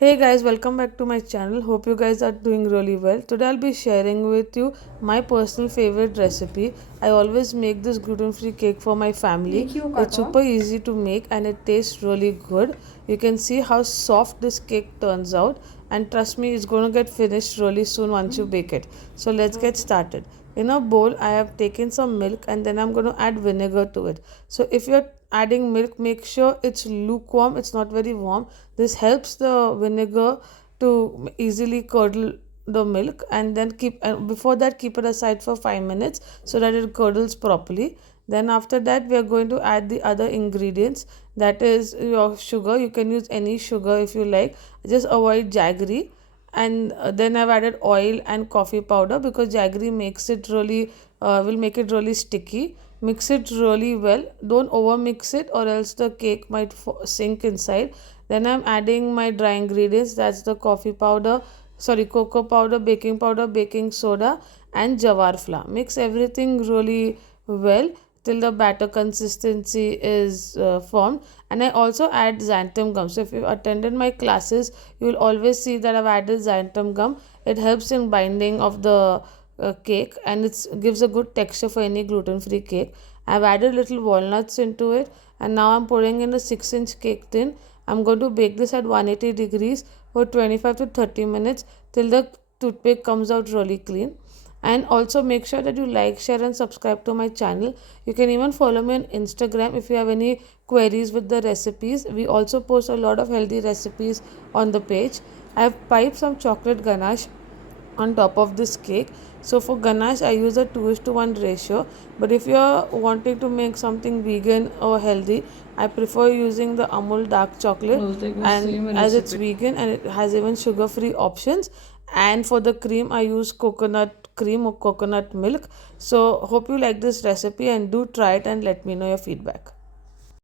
Hey guys, welcome back to my channel. Hope you guys are doing really well. Today I'll be sharing with you my personal favorite recipe. I always make this gluten-free cake for my family. ये क्यों It's काटा? super easy to make and it tastes really good. You can see how soft this cake turns out, and trust me, it's going to get finished really soon once you bake it. So let's get started. In a bowl, I have taken some milk and then I'm going to add vinegar to it. So if you're adding milk, make sure it's lukewarm, it's not very warm. This helps the vinegar to easily curdle the milk, and then before that keep it aside for 5 minutes so that it curdles properly. Then after that we are going to add the other ingredients, that is your sugar. You can use any sugar if you like, just avoid jaggery. And then I've added oil and coffee powder because jaggery makes it really will make it really sticky. Mix it really well, don't over mix it or else the cake might sink inside. Then I'm adding my dry ingredients, that's the cocoa powder, baking powder, baking soda, and jawar flour. Mix everything really well till the batter consistency is formed. And I also add xanthan gum. So if you attended my classes, you will always see that I've added xanthan gum. It helps in binding of the cake, and it gives a good texture for any gluten-free cake. I've added little walnuts into it, and now I'm pouring in a 6-inch cake tin. I'm going to bake this at 180 degrees for 25 to 30 minutes till the toothpick comes out really clean. And also make sure that you like, share, and subscribe to my channel. You can even follow me on Instagram if you have any queries with the recipes. We also post a lot of healthy recipes on the page. I have piped some chocolate ganache on top of this cake. So for ganache I use a 2:1 ratio, but if you are wanting to make something vegan or healthy, I prefer using the Amul dark chocolate, and as it's vegan and it has even sugar free options. And for the cream I use coconut cream or coconut milk. So hope you like this recipe and do try it and let me know your feedback.